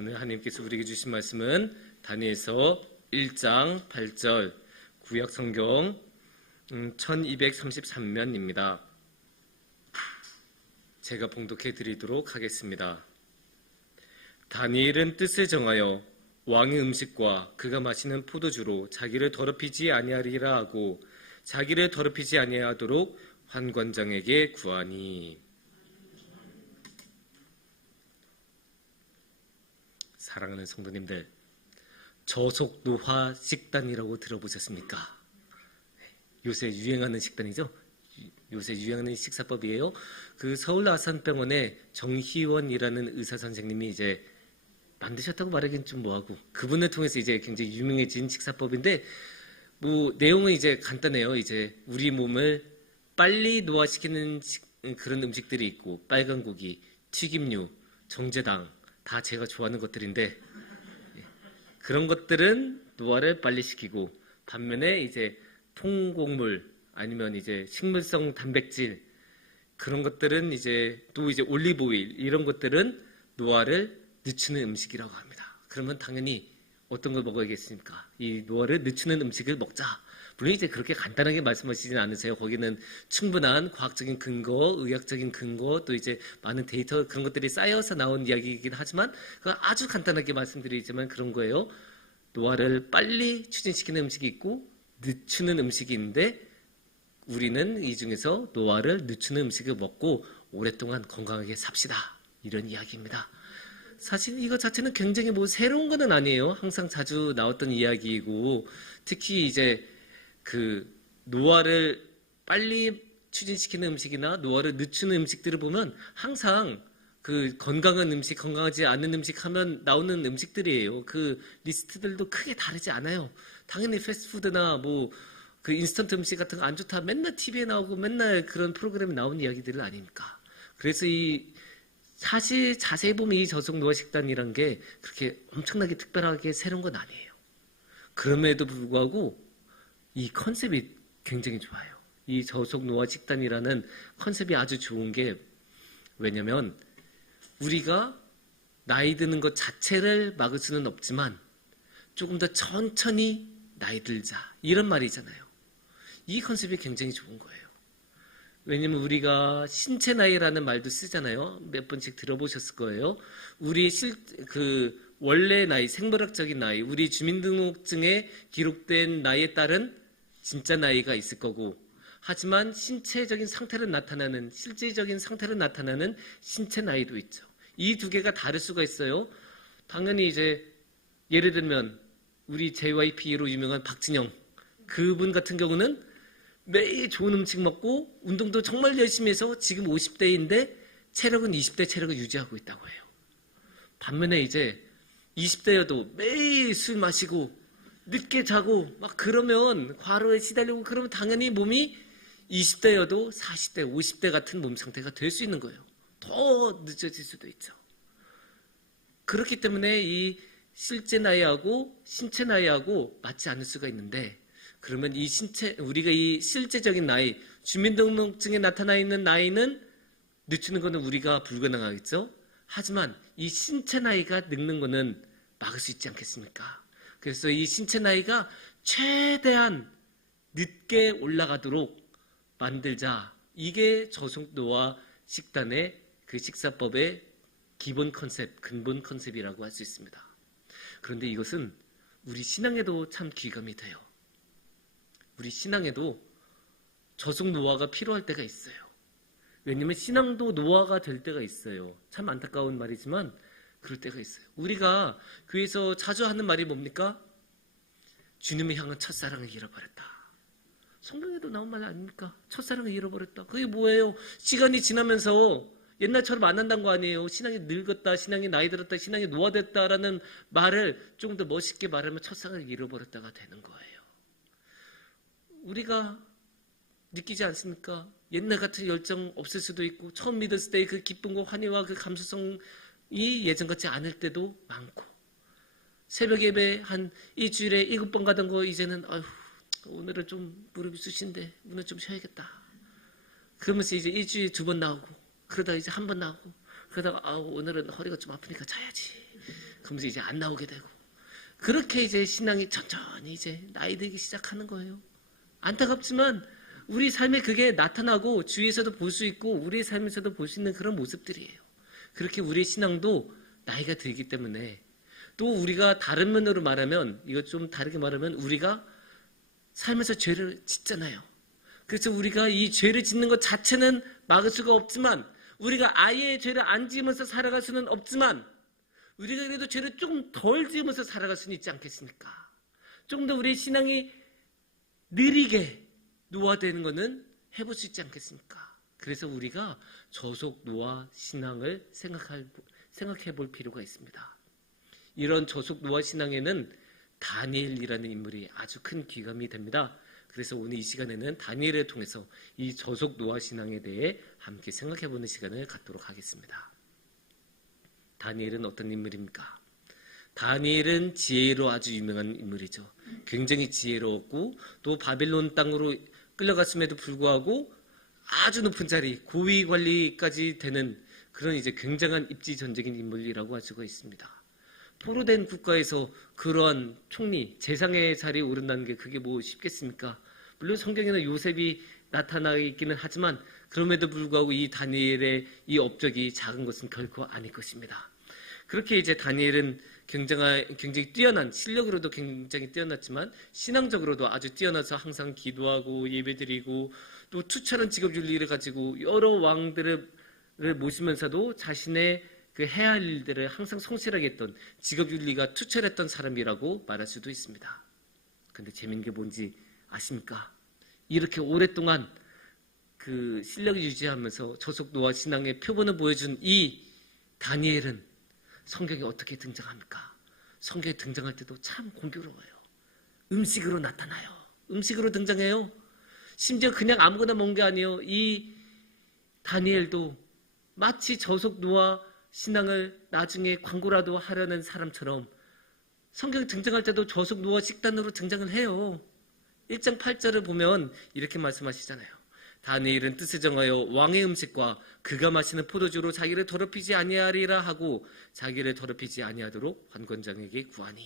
오늘 하나님께서 우리에게 주신 말씀은 다니엘서 1장 8절 구약 성경 1233면입니다. 제가 봉독해 드리도록 하겠습니다. 다니엘은 뜻을 정하여 왕의 음식과 그가 마시는 포도주로 자기를 더럽히지 아니하리라 하고 자기를 더럽히지 아니하도록 환관장에게 구하니. 사랑하는 성도님들, 저속노화 식단이라고 들어보셨습니까? 요새 유행하는 식단이죠. 요새 유행하는 식사법이에요. 그 서울 아산병원의 정희원이라는 의사 선생님이 이제 만드셨다고 말하기는 좀 뭐하고, 그분을 통해서 이제 굉장히 유명해진 식사법인데, 뭐 내용은 이제 간단해요. 이제 우리 몸을 빨리 노화시키는 그런 음식들이 있고, 빨간 고기, 튀김류, 정제당, 다 제가 좋아하는 것들인데, 그런 것들은 노화를 빨리 시키고, 반면에 이제 통곡물 아니면 이제 식물성 단백질, 그런 것들은 이제 또 이제 올리브 오일, 이런 것들은 노화를 늦추는 음식이라고 합니다. 그러면 당연히 어떤 걸 먹어야겠습니까? 이 노화를 늦추는 음식을 먹자. 물론 이제 그렇게 간단하게 말씀하시진 않으세요. 거기는 충분한 과학적인 근거, 의학적인 근거, 또 이제 많은 데이터, 그런 것들이 쌓여서 나온 이야기이긴 하지만, 그건 아주 간단하게 말씀드리지만 그런 거예요. 노화를 빨리 추진시키는 음식이 있고 늦추는 음식이 있는데, 우리는 이 중에서 노화를 늦추는 음식을 먹고 오랫동안 건강하게 삽시다, 이런 이야기입니다. 사실 이거 자체는 굉장히 뭐 새로운 거는 아니에요. 항상 자주 나왔던 이야기이고, 특히 이제 그 노화를 빨리 추진시키는 음식이나 노화를 늦추는 음식들을 보면 항상 그 건강한 음식, 건강하지 않은 음식 하면 나오는 음식들이에요. 그 리스트들도 크게 다르지 않아요. 당연히 패스트푸드나 뭐 그 인스턴트 음식 같은 거 안 좋다 맨날 TV에 나오고 맨날 그런 프로그램에 나오는 이야기들 아닙니까? 그래서 이 사실 자세히 보면 이 저속노화 식단이란 게 그렇게 엄청나게 특별하게 새로운 건 아니에요. 그럼에도 불구하고 이 컨셉이 굉장히 좋아요. 이 저속노화 식단이라는 컨셉이 아주 좋은 게, 왜냐면 우리가 나이 드는 것 자체를 막을 수는 없지만 조금 더 천천히 나이 들자, 이런 말이잖아요. 이 컨셉이 굉장히 좋은 거예요. 왜냐면 우리가 신체 나이라는 말도 쓰잖아요. 몇 번씩 들어보셨을 거예요. 우리 원래 나이, 생물학적인 나이, 우리 주민등록증에 기록된 나이에 따른 진짜 나이가 있을 거고, 하지만 신체적인 상태를 나타나는, 실질적인 상태를 나타나는 신체 나이도 있죠. 이 두 개가 다를 수가 있어요. 당연히 이제 예를 들면 우리 JYP로 유명한 박진영, 그분 같은 경우는 매일 좋은 음식 먹고 운동도 정말 열심히 해서 지금 50대인데 체력은 20대 체력을 유지하고 있다고 해요. 반면에 이제 20대여도 매일 술 마시고 늦게 자고 막 그러면, 과로에 시달리고 그러면 당연히 몸이 20대여도 40대, 50대 같은 몸 상태가 될 수 있는 거예요. 더 늦어질 수도 있죠. 그렇기 때문에 이 실제 나이하고 신체 나이하고 맞지 않을 수가 있는데, 그러면 이 우리가 이 실제적인 나이, 주민등록증에 나타나 있는 나이는 늦추는 거는 우리가 불가능하겠죠? 하지만 이 신체 나이가 늙는 거는 막을 수 있지 않겠습니까? 그래서 이 신체 나이가 최대한 늦게 올라가도록 만들자. 이게 저속노화 식단의 그 식사법의 기본 컨셉, 근본 컨셉이라고 할 수 있습니다. 그런데 이것은 우리 신앙에도 참 귀감이 돼요. 우리 신앙에도 저속노화가 필요할 때가 있어요. 왜냐하면 신앙도 노화가 될 때가 있어요. 참 안타까운 말이지만 그럴 때가 있어요. 우리가 교회에서 자주 하는 말이 뭡니까? 주님을 향한 첫사랑을 잃어버렸다. 성경에도 나온 말 아닙니까? 첫사랑을 잃어버렸다. 그게 뭐예요? 시간이 지나면서 옛날처럼 안 한다는 거 아니에요. 신앙이 늙었다, 신앙이 나이 들었다, 신앙이 노화됐다라는 말을 좀 더 멋있게 말하면 첫사랑을 잃어버렸다가 되는 거예요. 우리가 느끼지 않습니까? 옛날 같은 열정 없을 수도 있고, 처음 믿었을 때의 그 기쁨과 환희와 그 감수성이 예전 같지 않을 때도 많고, 새벽 예배 한 일주일에 7번 가던 거 이제는 오늘은 좀 무릎이 쑤신데 오늘 좀 쉬어야겠다. 그러면서 이제 일주일에 2번 나오고, 그러다가 이제 1번 나오고, 그러다가 오늘은 허리가 좀 아프니까 자야지. 그러면서 이제 안 나오게 되고, 그렇게 이제 신앙이 천천히 이제 나이 들기 시작하는 거예요. 안타깝지만 우리 삶에 그게 나타나고 주위에서도 볼 수 있고 우리의 삶에서도 볼 수 있는 그런 모습들이에요. 그렇게 우리의 신앙도 나이가 들기 때문에, 또 우리가 다른 면으로 말하면, 이거 좀 다르게 말하면, 우리가 삶에서 죄를 짓잖아요. 그래서 우리가 이 죄를 짓는 것 자체는 막을 수가 없지만, 우리가 아예 죄를 안 지으면서 살아갈 수는 없지만, 우리가 그래도 죄를 좀 덜 지으면서 살아갈 수는 있지 않겠습니까? 좀 더 우리의 신앙이 느리게 노화되는 것은 해볼 수 있지 않겠습니까? 그래서 우리가 저속 노화 신앙을 생각해 볼 필요가 있습니다. 이런 저속 노화 신앙에는 다니엘이라는 인물이 아주 큰 귀감이 됩니다. 그래서 오늘 이 시간에는 다니엘을 통해서 이 저속 노화 신앙에 대해 함께 생각해 보는 시간을 갖도록 하겠습니다. 다니엘은 어떤 인물입니까? 다니엘은 지혜로 아주 유명한 인물이죠. 굉장히 지혜로웠고, 또 바벨론 땅으로 끌려갔음에도 불구하고 아주 높은 자리, 고위 관리까지 되는 그런 이제 굉장한 입지전적인 인물이라고 할 수가 있습니다. 포로된 국가에서 그러한 총리, 재상의 자리에 오른다는 게 그게 뭐 쉽겠습니까? 물론 성경에는 요셉이 나타나 있기는 하지만, 그럼에도 불구하고 이 다니엘의 이 업적이 작은 것은 결코 아닐 것입니다. 그렇게 이제 다니엘은 굉장히 뛰어난, 실력으로도 굉장히 뛰어났지만 신앙적으로도 아주 뛰어나서 항상 기도하고 예배드리고, 또 투철한 직업윤리를 가지고 여러 왕들을 모시면서도 자신의 그 해야 할 일들을 항상 성실하게 했던, 직업윤리가 투철했던 사람이라고 말할 수도 있습니다. 근데 재밌는 게 뭔지 아십니까? 이렇게 오랫동안 그 실력을 유지하면서 저속 노화 신앙의 표본을 보여준 이 다니엘은 성경에 어떻게 등장합니까? 성경에 등장할 때도 참 공교로워요. 음식으로 나타나요. 음식으로 등장해요. 심지어 그냥 아무거나 먹은 게 아니에요. 이 다니엘도 마치 저속 노화 신앙을 나중에 광고라도 하려는 사람처럼 성경에 등장할 때도 저속 노화 식단으로 등장을 해요. 1장 8절을 보면 이렇게 말씀하시잖아요. 다니엘은 뜻을 정하여 왕의 음식과 그가 마시는 포도주로 자기를 더럽히지 아니하리라 하고 자기를 더럽히지 아니하도록 관건장에게 구하니.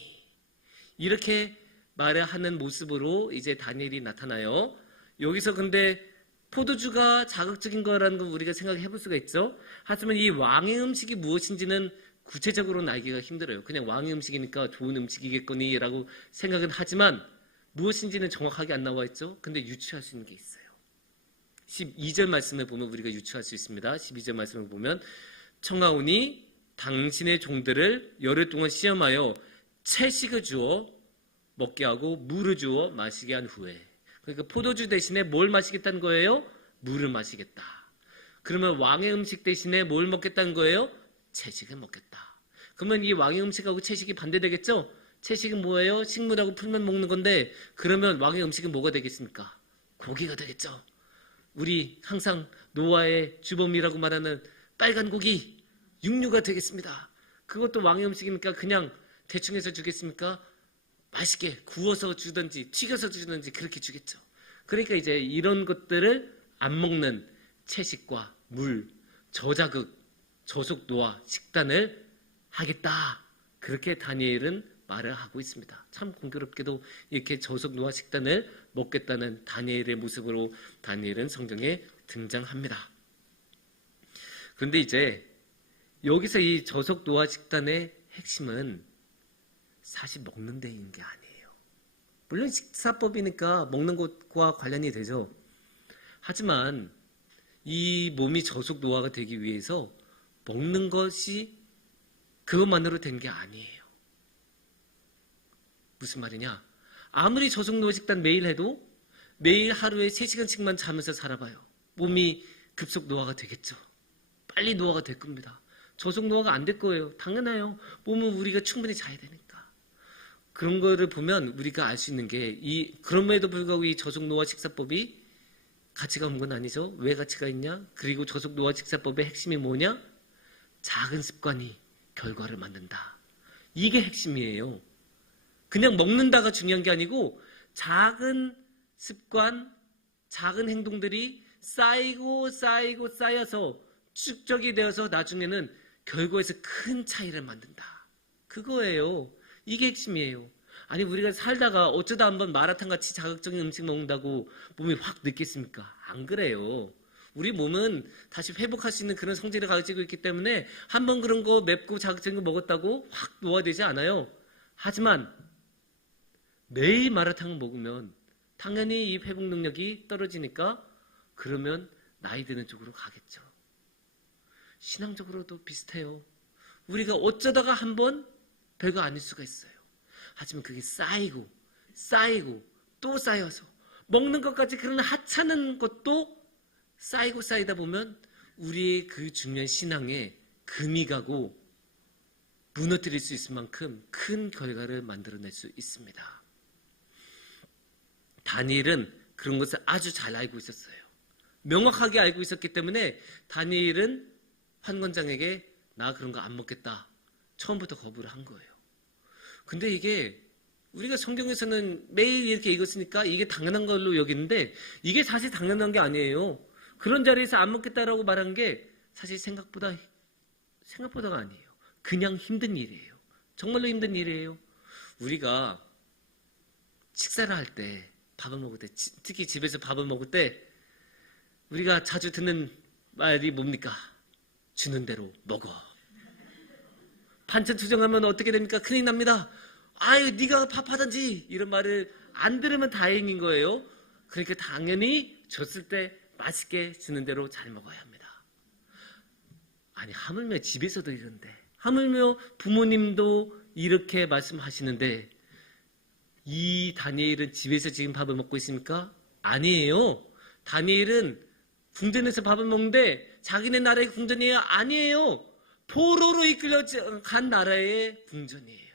이렇게 말하는 모습으로 이제 다니엘이 나타나요. 여기서 근데 포도주가 자극적인 거라는 건 우리가 생각해 볼 수가 있죠. 하지만 이 왕의 음식이 무엇인지는 구체적으로는 알기가 힘들어요. 그냥 왕의 음식이니까 좋은 음식이겠거니 라고 생각은 하지만 무엇인지는 정확하게 안 나와 있죠. 근데 유추할 수 있는 게 있어요. 12절 말씀을 보면 우리가 유추할 수 있습니다. 12절 말씀을 보면 청하오니 당신의 종들을 열흘 동안 시험하여 채식을 주어 먹게 하고 물을 주어 마시게 한 후에, 그러니까 포도주 대신에 뭘 마시겠다는 거예요? 물을 마시겠다. 그러면 왕의 음식 대신에 뭘 먹겠다는 거예요? 채식을 먹겠다. 그러면 이 왕의 음식하고 채식이 반대되겠죠? 채식은 뭐예요? 식물하고 풀만 먹는 건데, 그러면 왕의 음식은 뭐가 되겠습니까? 고기가 되겠죠. 우리 항상 노아의 주범이라고 말하는 빨간 고기, 육류가 되겠습니다. 그것도 왕의 음식입니까? 그냥 대충 해서 주겠습니까? 맛있게 구워서 주든지 튀겨서 주든지 그렇게 주겠죠. 그러니까 이제 이런 것들을 안 먹는 채식과 물, 저자극, 저속 노화 식단을 하겠다. 그렇게 다니엘은 말을 하고 있습니다. 참 공교롭게도 이렇게 저속 노화 식단을 먹겠다는 다니엘의 모습으로 다니엘은 성경에 등장합니다. 그런데 이제 여기서 이 저속 노화 식단의 핵심은 사실 먹는 데인 게 아니에요. 물론 식사법이니까 먹는 것과 관련이 되죠. 하지만 이 몸이 저속 노화가 되기 위해서 먹는 것이 그것만으로 된 게 아니에요. 무슨 말이냐? 아무리 저속 노화 식단 매일 해도 매일 하루에 3시간씩만 자면서 살아봐요. 몸이 급속 노화가 되겠죠. 빨리 노화가 될 겁니다. 저속 노화가 안 될 거예요. 당연해요. 몸은 우리가 충분히 자야 되니까. 그런 거를 보면 우리가 알 수 있는 게, 그럼에도 불구하고 이 저속 노화 식사법이 가치가 없는 건 아니죠. 왜 가치가 있냐? 그리고 저속 노화 식사법의 핵심이 뭐냐? 작은 습관이 결과를 만든다. 이게 핵심이에요. 그냥 먹는다가 중요한 게 아니고 작은 습관, 작은 행동들이 쌓여서 축적이 되어서 나중에는 결과에서 큰 차이를 만든다. 그거예요. 이게 핵심이에요. 아니 우리가 살다가 어쩌다 한번 마라탕 같이 자극적인 음식 먹는다고 몸이 확 늙겠습니까? 안 그래요. 우리 몸은 다시 회복할 수 있는 그런 성질을 가지고 있기 때문에 한번 그런 거 맵고 자극적인 거 먹었다고 확 노화되지 않아요. 하지만 매일 마라탕 먹으면 당연히 이 회복 능력이 떨어지니까 그러면 나이 드는 쪽으로 가겠죠. 신앙적으로도 비슷해요. 우리가 어쩌다가 한번 별거 아닐 수가 있어요. 하지만 그게 쌓이고 또 쌓여서 먹는 것까지 그런 하찮은 것도 쌓이고 쌓이다 보면 우리의 그 중요한 신앙에 금이 가고 무너뜨릴 수 있을 만큼 큰 결과를 만들어낼 수 있습니다. 다니엘은 그런 것을 아주 잘 알고 있었어요. 명확하게 알고 있었기 때문에 다니엘은 환관장에게 나 그런 거 안 먹겠다. 처음부터 거부를 한 거예요. 근데 이게 우리가 성경에서는 매일 이렇게 읽었으니까 이게 당연한 걸로 여기는데 이게 사실 당연한 게 아니에요. 그런 자리에서 안 먹겠다라고 말한 게 사실 생각보다가 아니에요. 그냥 힘든 일이에요. 정말로 힘든 일이에요. 우리가 식사를 할 때, 밥을 먹을 때, 특히 집에서 밥을 먹을 때 우리가 자주 듣는 말이 뭡니까? 주는 대로 먹어. 반찬 투정하면 어떻게 됩니까? 큰일 납니다. 아유, 네가 밥하든지 이런 말을 안 들으면 다행인 거예요. 그러니까 당연히 줬을 때 맛있게 주는 대로 잘 먹어야 합니다. 아니 하물며 집에서도 이런데 하물며 부모님도 이렇게 말씀하시는데 이 다니엘은 집에서 지금 밥을 먹고 있습니까? 아니에요. 다니엘은 궁전에서 밥을 먹는데 자기네 나라의 궁전이에요? 아니에요. 포로로 이끌려 간 나라의 궁전이에요.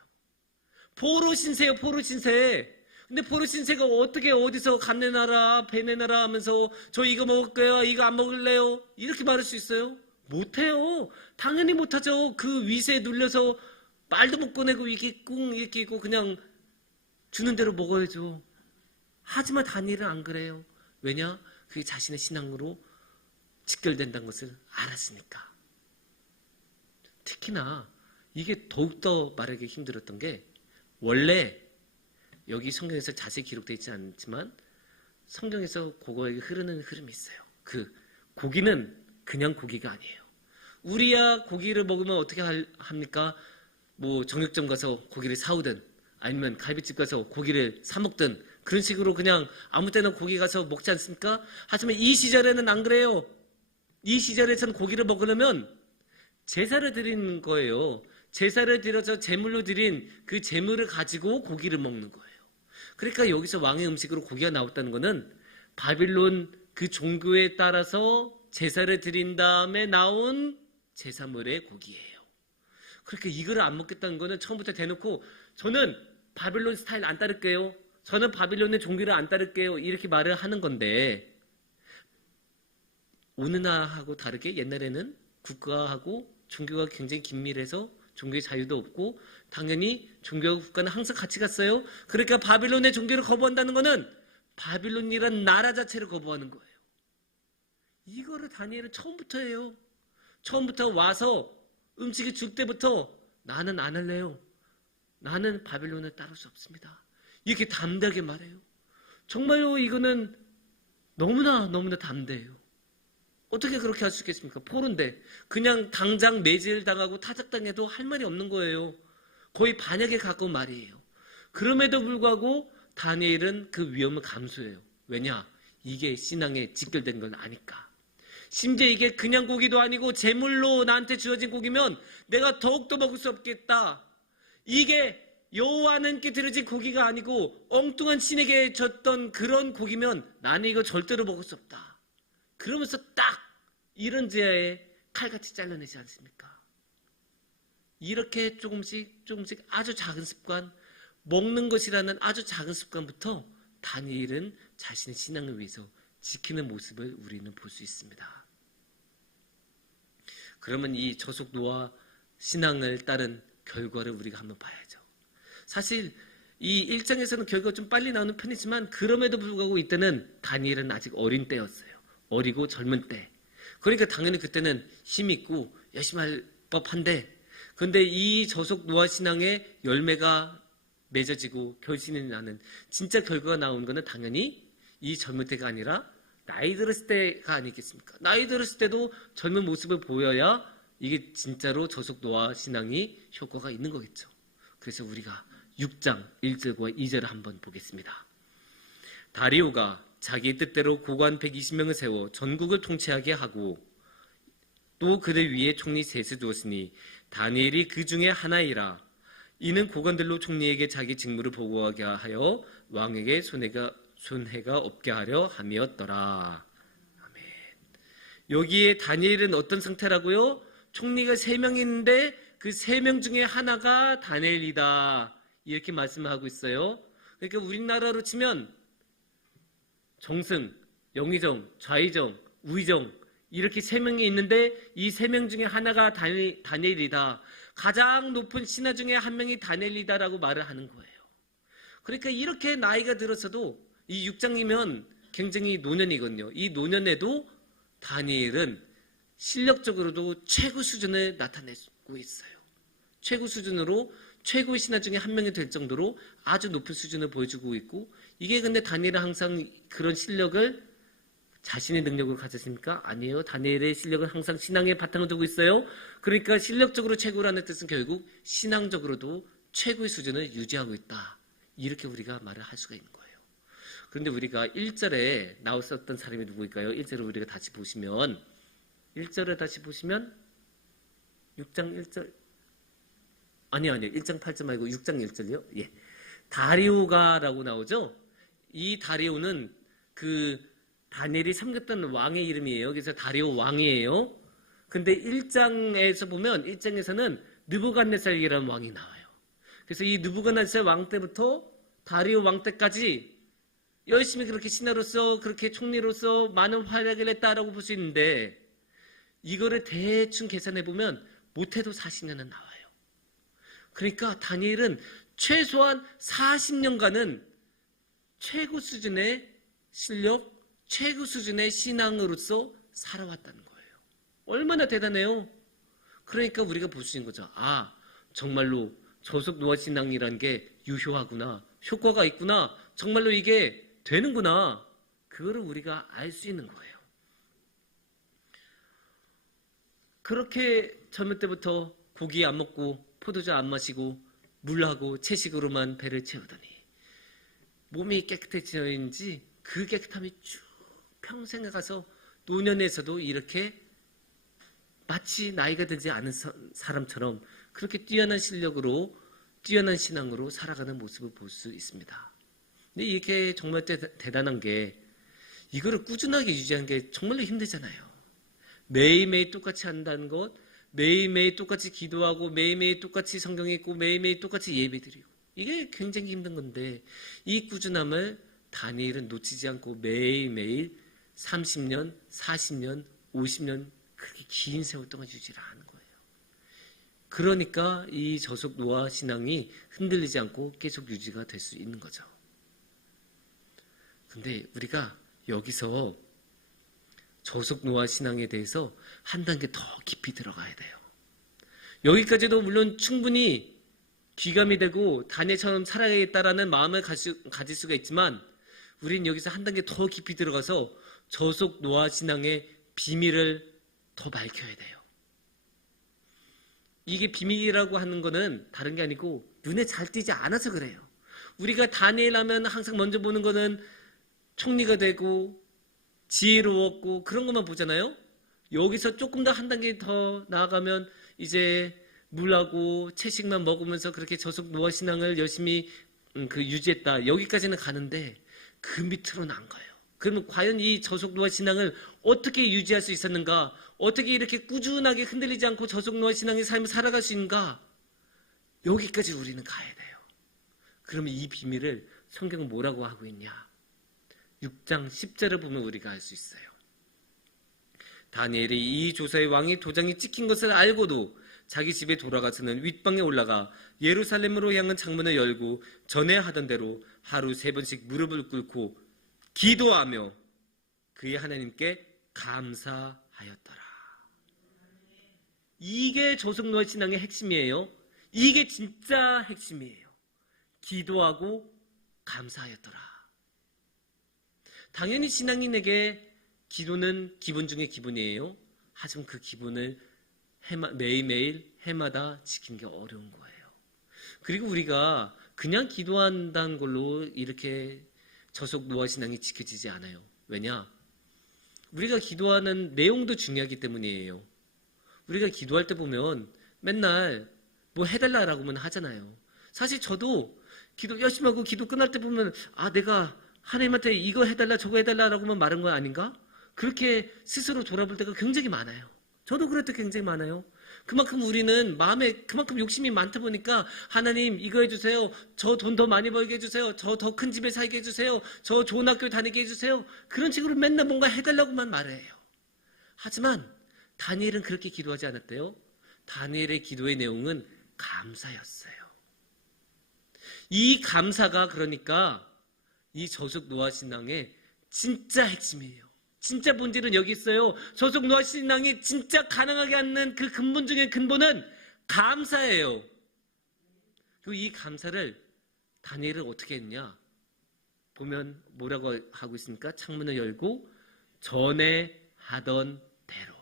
포로 신세요, 포로 신세. 근데 포로 신세가 어떻게 어디서 간 내놔라, 배 내놔라 하면서 저 이거 먹을 거예요, 이거 안 먹을래요? 이렇게 말할 수 있어요? 못해요. 당연히 못하죠. 그 위세에 눌려서 말도 못 꺼내고 이렇게 꿍 이렇게 있고 그냥 주는 대로 먹어야죠. 하지만 다니엘은 안 그래요. 왜냐? 그게 자신의 신앙으로 직결된다는 것을 알았으니까. 특히나 이게 더욱더 말하기 힘들었던 게 원래 여기 성경에서 자세히 기록되어 있지 않지만 성경에서 그거에게 흐르는 흐름이 있어요. 그 고기는 그냥 고기가 아니에요. 우리야 고기를 먹으면 어떻게 합니까? 뭐 정육점 가서 고기를 사오든 아니면 갈비집 가서 고기를 사 먹든 그런 식으로 그냥 아무 때나 고기 가서 먹지 않습니까? 하지만 이 시절에는 안 그래요. 이 시절에선 고기를 먹으려면 제사를 드리는 거예요. 제사를 드려서 제물로 드린 그 제물을 가지고 고기를 먹는 거예요. 그러니까 여기서 왕의 음식으로 고기가 나왔다는 것은 바빌론 그 종교에 따라서 제사를 드린 다음에 나온 제사물의 고기예요. 그렇게 이거를 안 먹겠다는 것은 처음부터 대놓고 저는 바빌론 스타일 안 따를게요. 저는 바빌론의 종교를 안 따를게요. 이렇게 말을 하는 건데 오늘날하고 다르게 옛날에는 국가하고 종교가 굉장히 긴밀해서 종교의 자유도 없고 당연히 종교와 국가는 항상 같이 갔어요. 그러니까 바빌론의 종교를 거부한다는 것은 바빌론이란 나라 자체를 거부하는 거예요. 이거를 다니엘은 처음부터 해요. 처음부터 와서 음식을 줄 때부터 나는 안 할래요. 나는 바빌론을 따를 수 없습니다. 이렇게 담대하게 말해요. 정말로 이거는 너무나 담대해요. 어떻게 그렇게 할 수 있겠습니까? 포로인데 그냥 당장 매질당하고 타작당해도 할 말이 없는 거예요. 거의 반역에 가까운 말이에요. 그럼에도 불구하고 다니엘은 그 위험을 감수해요. 왜냐? 이게 신앙에 직결된 걸 아니까. 심지어 이게 그냥 고기도 아니고 제물로 나한테 주어진 고기면 내가 더욱더 먹을 수 없겠다. 이게 여호와께 드려진 고기가 아니고 엉뚱한 신에게 줬던 그런 고기면 나는 이거 절대로 먹을 수 없다. 그러면서 딱 이런 제야에 칼같이 잘라내지 않습니까? 이렇게 조금씩 아주 작은 습관, 먹는 것이라는 아주 작은 습관부터 다니엘은 자신의 신앙을 위해서 지키는 모습을 우리는 볼 수 있습니다. 그러면 이 저속 노아 신앙을 따른 결과를 우리가 한번 봐야죠. 사실 이 1장에서는 결과가 좀 빨리 나오는 편이지만 그럼에도 불구하고 이때는 다니엘은 아직 어린 때였어요. 어리고 젊은 때. 그러니까 당연히 그때는 힘 있고 열심히 할 법한데 그런데 이 저속 노아 신앙의 열매가 맺어지고 결실이 나는 진짜 결과가 나온 거는 당연히 이 젊을 때가 아니라 나이 들었을 때가 아니겠습니까? 나이 들었을 때도 젊은 모습을 보여야 이게 진짜로 저속 노아 신앙이 효과가 있는 거겠죠. 그래서 우리가 6장 1절과 2절을 한번 보겠습니다. 다리오가 자기 뜻대로 고관 120명을 세워 전국을 통치하게 하고 또 그들 위에 총리 셋을 두었으니 다니엘이 그 중에 하나이라. 이는 고관들로 총리에게 자기 직무를 보고하게 하여 왕에게 손해가 없게 하려 함이었더라. 아멘. 여기에 다니엘은 어떤 상태라고요? 총리가 3명 있는데 그 3명 중에 하나가 다니엘이다. 이렇게 말씀을 하고 있어요. 그러니까 우리나라로 치면 정승, 영의정, 좌의정, 우의정 이렇게 3명이 있는데 이 3명 중에 하나가 다니엘이다. 가장 높은 신하 중에 한 명이 다니엘이다라고 말을 하는 거예요. 그러니까 이렇게 나이가 들어서도 이 6장이면 굉장히 노년이거든요. 이 노년에도 다니엘은 실력적으로도 최고 수준을 나타내고 있어요. 최고 수준으로 최고의 신하 중에 한 명이 될 정도로 아주 높은 수준을 보여주고 있고, 이게 근데 다니엘은 항상 그런 실력을 자신의 능력으로 가졌습니까? 아니에요. 다니엘의 실력은 항상 신앙에 바탕을 두고 있어요. 그러니까 실력적으로 최고라는 뜻은 결국 신앙적으로도 최고의 수준을 유지하고 있다. 이렇게 우리가 말을 할 수가 있는 거예요. 그런데 우리가 1절에 나왔었던 사람이 누구일까요? 1절을 우리가 다시 보시면 1절을 다시 보시면 6장 1절 아니요 1장 8절 말고 6장 1절이요. 예. 다리오가라고 나오죠. 이 다리오는 그 다니엘이 섬겼던 왕의 이름이에요. 그래서 다리오 왕이에요. 근데 1장에서 보면 1장에서는 느부갓네살이라는 왕이 나와요. 그래서 이 느부갓네살 왕 때부터 다리오 왕 때까지 열심히 그렇게 신하로서 그렇게 총리로서 많은 활약을 했다라고 볼 수 있는데, 이거를 대충 계산해 보면 못해도 40년은 나와요. 그러니까 다니엘은 최소한 40년간은 최고 수준의 실력, 최고 수준의 신앙으로서 살아왔다는 거예요. 얼마나 대단해요. 그러니까 우리가 볼 수 있는 거죠. 아, 정말로 저속 노아 신앙이라는 게 유효하구나, 효과가 있구나, 정말로 이게 되는구나, 그거를 우리가 알 수 있는 거예요. 그렇게 젊을 때부터 고기 안 먹고 포도주 안 마시고 물하고 채식으로만 배를 채우더니 몸이 깨끗해지는지 그 깨끗함이 쭉 평생에 가서 노년에서도 이렇게 마치 나이가 들지 않은 사람처럼 그렇게 뛰어난 실력으로, 뛰어난 신앙으로 살아가는 모습을 볼 수 있습니다. 근데 이게 정말 대단한 게, 이거를 꾸준하게 유지하는 게 정말로 힘들잖아요. 매일매일 똑같이 한다는 것, 매일매일 똑같이 기도하고 매일매일 똑같이 성경 읽고 매일매일 똑같이 예배드리고, 이게 굉장히 힘든 건데 이 꾸준함을 다니엘은 놓치지 않고 매일매일 30년, 40년, 50년 그렇게 긴 세월 동안 유지를 하는 거예요. 그러니까 이 저속 노아 신앙이 흔들리지 않고 계속 유지가 될 수 있는 거죠. 근데 우리가 여기서 저속 노아 신앙에 대해서 한 단계 더 깊이 들어가야 돼요. 여기까지도 물론 충분히 귀감이 되고 다니엘처럼 살아야겠다라는 마음을 가질 수가 있지만, 우린 여기서 한 단계 더 깊이 들어가서 저속 노아 신앙의 비밀을 더 밝혀야 돼요. 이게 비밀이라고 하는 거는 다른 게 아니고 눈에 잘 띄지 않아서 그래요. 우리가 다니엘 하면 항상 먼저 보는 거는 총리가 되고 지혜로웠고 그런 것만 보잖아요. 여기서 조금 더 한 단계 더 나아가면 이제 물하고 채식만 먹으면서 그렇게 저속 노아 신앙을 열심히 유지했다, 여기까지는 가는데 그 밑으로는 안 가요. 그러면 과연 이 저속 노아 신앙을 어떻게 유지할 수 있었는가, 어떻게 이렇게 꾸준하게 흔들리지 않고 저속 노아 신앙의 삶을 살아갈 수 있는가, 여기까지 우리는 가야 돼요. 그러면 이 비밀을 성경은 뭐라고 하고 있냐, 6장 10절을 보면 우리가 알 수 있어요. 다니엘이 이 조사의 왕의 도장이 찍힌 것을 알고도 자기 집에 돌아가서는 윗방에 올라가 예루살렘으로 향한 창문을 열고 전에 하던 대로 하루 3번씩 무릎을 꿇고 기도하며 그의 하나님께 감사하였더라. 이게 저속노화 신앙의 핵심이에요. 이게 진짜 핵심이에요. 기도하고 감사하였더라. 당연히 신앙인에게 기도는 기본 중에 기본이에요. 하지만 그 기본을 매일매일 해마다 지키는 게 어려운 거예요. 그리고 우리가 그냥 기도한다는 걸로 이렇게 저속노화 신앙이 지켜지지 않아요. 왜냐? 우리가 기도하는 내용도 중요하기 때문이에요. 우리가 기도할 때 보면 맨날 뭐 해달라고만 하잖아요. 사실 저도 기도 열심히 하고 기도 끝날 때 보면 내가 하나님한테 이거 해달라 저거 해달라고만 말한 거 아닌가? 그렇게 스스로 돌아볼 때가 굉장히 많아요. 저도 그럴 때 굉장히 많아요. 그만큼 우리는 마음에 그만큼 욕심이 많다 보니까 하나님 이거 해주세요. 저 돈 더 많이 벌게 해주세요. 저 더 큰 집에 살게 해주세요. 저 좋은 학교 다니게 해주세요. 그런 식으로 맨날 뭔가 해달라고만 말해요. 하지만 다니엘은 그렇게 기도하지 않았대요. 다니엘의 기도의 내용은 감사였어요. 이 감사가 그러니까 이 저속노화 신앙의 진짜 핵심이에요. 진짜 본질은 여기 있어요. 저속노화 신앙이 진짜 가능하게 하는 그 근본 중의 근본은 감사예요. 그리고 이 감사를 다니엘은 어떻게 했냐? 보면 뭐라고 하고 있습니까? 창문을 열고 전에 하던 대로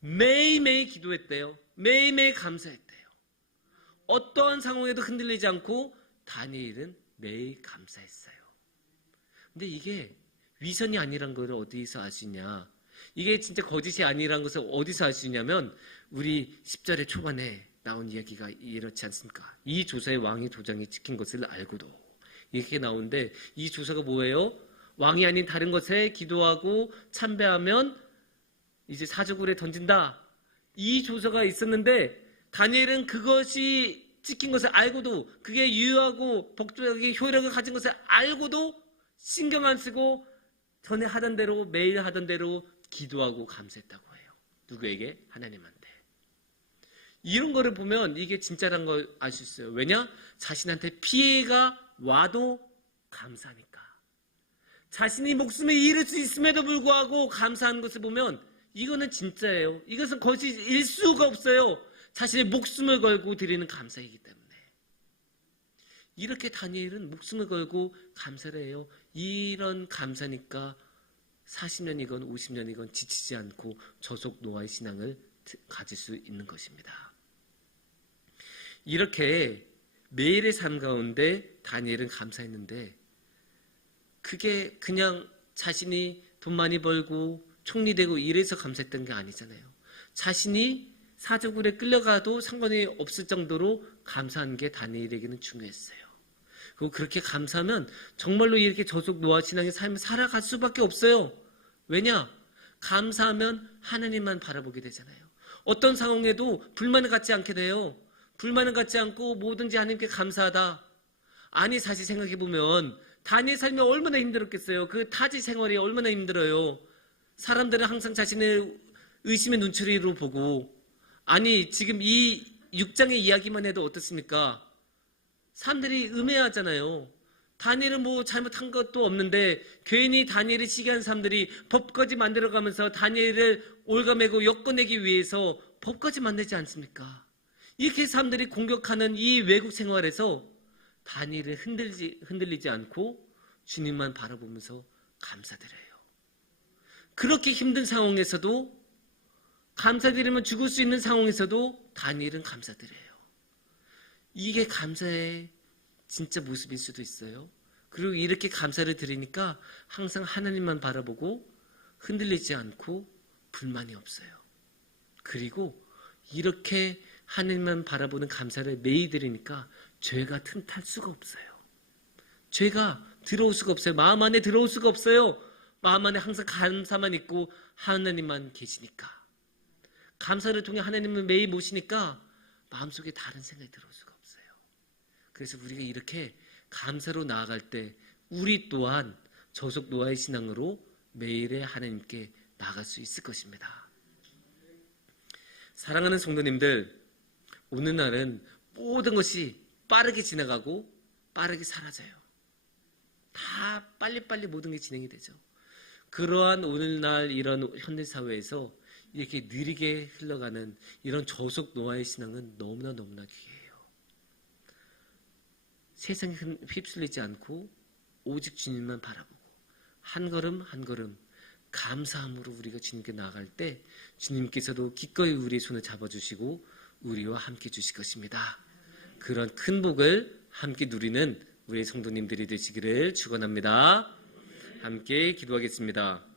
매일매일 기도했대요. 매일매일 감사했대요. 어떠한 상황에도 흔들리지 않고 다니엘은 매일 감사했어요. 근데 이게 위선이 아니란 걸 어디서 알 수 있냐? 이게 진짜 거짓이 아니란 것을 어디서 알 수 있냐면 우리 10절의 초반에 나온 이야기가 이렇지 않습니까? 이 조사의 왕의 도장이 찍힌 것을 알고도 이렇게 나오는데 이 조사가 뭐예요? 왕이 아닌 다른 것에 기도하고 참배하면 이제 사저굴에 던진다. 이 조사가 있었는데 다니엘은 그것이 찍힌 것을 알고도 그게 유효하고 복종하게 효력을 가진 것을 알고도 신경 안 쓰고 전에 하던 대로 매일 하던 대로 기도하고 감사했다고 해요. 누구에게? 하나님한테. 이런 거를 보면 이게 진짜란 걸 알 수 있어요. 왜냐? 자신한테 피해가 와도 감사하니까. 자신이 목숨을 잃을 수 있음에도 불구하고 감사하는 것을 보면 이거는 진짜예요. 이것은 거짓일 수가 없어요. 자신의 목숨을 걸고 드리는 감사이기 때문에. 이렇게 다니엘은 목숨을 걸고 감사를 해요. 이런 감사니까 40년이건 50년이건 지치지 않고 저속노화의 신앙을 가질 수 있는 것입니다. 이렇게 매일의 삶 가운데 다니엘은 감사했는데 그게 그냥 자신이 돈 많이 벌고 총리되고 이래서 감사했던 게 아니잖아요. 자신이 사저굴에 끌려가도 상관이 없을 정도로 감사한 게 다니엘에게는 중요했어요. 그리고 그렇게 감사하면 정말로 이렇게 저속노화 신앙의 삶을 살아갈 수밖에 없어요. 왜냐? 감사하면 하나님만 바라보게 되잖아요. 어떤 상황에도 불만을 갖지 않게 돼요. 불만을 갖지 않고 뭐든지 하나님께 감사하다. 아니 사실 생각해보면 다니엘 삶이 얼마나 힘들었겠어요. 그 타지 생활이 얼마나 힘들어요. 사람들은 항상 자신의 의심의 눈초리로 보고 아니 지금 이 6장의 이야기만 해도 어떻습니까? 사람들이 음해하잖아요. 다니엘은 뭐 잘못한 것도 없는데 괜히 다니엘을 시기한 사람들이 법까지 만들어가면서 다니엘을 올가매고 엮어내기 위해서 법까지 만들지 않습니까? 이렇게 사람들이 공격하는 이 외국 생활에서 다니엘은 흔들리지 않고 주님만 바라보면서 감사드려요. 그렇게 힘든 상황에서도 감사드리면 죽을 수 있는 상황에서도 다니엘은 감사드려요. 이게 감사의 진짜 모습일 수도 있어요. 그리고 이렇게 감사를 드리니까 항상 하나님만 바라보고 흔들리지 않고 불만이 없어요. 그리고 이렇게 하나님만 바라보는 감사를 매일 드리니까 죄가 틈탈 수가 없어요. 죄가 들어올 수가 없어요. 마음 안에 들어올 수가 없어요. 마음 안에 항상 감사만 있고 하나님만 계시니까. 감사를 통해 하나님을 매일 모시니까 마음속에 다른 생각이 들어올 수가 없어요. 그래서 우리가 이렇게 감사로 나아갈 때 우리 또한 저속노화의 신앙으로 매일의 하나님께 나아갈 수 있을 것입니다. 사랑하는 성도님들, 오늘날은 모든 것이 빠르게 지나가고 빠르게 사라져요. 다 빨리빨리 모든 게 진행이 되죠. 그러한 오늘날 이런 현대사회에서 이렇게 느리게 흘러가는 이런 저속 노아의 신앙은 너무나 귀해요. 세상에 휩쓸리지 않고 오직 주님만 바라보고 한 걸음 한 걸음 감사함으로 우리가 주님께 나아갈 때 주님께서도 기꺼이 우리의 손을 잡아주시고 우리와 함께 주실 것입니다. 그런 큰 복을 함께 누리는 우리 성도님들이 되시기를 축원합니다. 함께 기도하겠습니다.